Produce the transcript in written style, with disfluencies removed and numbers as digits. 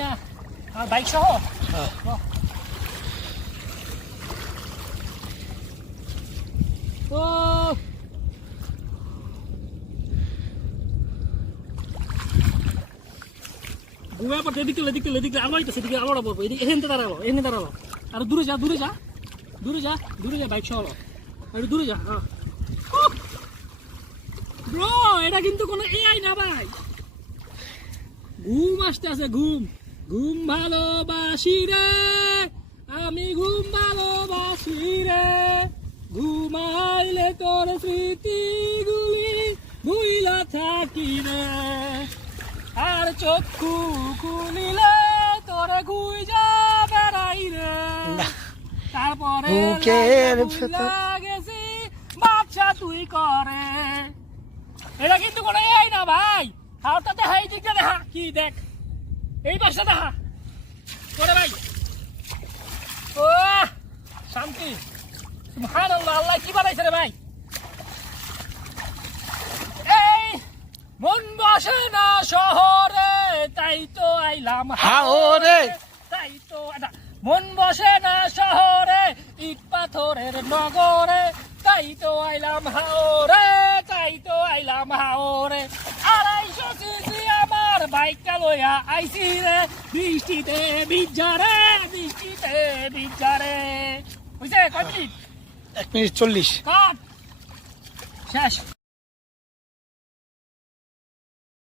না আর বাইক সহ ও ঘুমে পর এদিকে আলো হইতেছে এদিকে আলোটা পড়বো এদিকে এখানে দাঁড়ালো আর দূরে যা বাইক সহ আর দূরে যা হ্যাঁ ব্রো এটা কিন্তু কোনো এআই না ভাই ঘুম আসতে আছে ঘুম ভালোবাসি রে আমি ঘুম ভালোবাসি রে ঘুমাইলে তোর স্মৃতিগুলি ভুইলা থাকি রে আর চক্ষু খুলিলে তোর গুইজা বেড়াই রে তারপরে গেছি বাচ্চা তুই করে এটা কিন্তু কোনো এই না ভাই হাওটা দেখা এই দিকটা দেখা কি দেখ এই পাশটা দেখা করে ভাই ও শান্তি সুবহানাল্লাহ আল্লাহ কি বানাইছে রে ভাই এই মন বসে না শহরে তাই তো আইলাম হাওরে তাই তো মন বসে না শহরে ইট পাথরের নগরে তাই তো আইলাম হাওরে 250 সিসি আমার বাইকটা লইয়া আইছি রে বৃষ্টিতে ভিজারে বুঝছে কয় মিনিট 1 মিনিট 40 কাট শেষ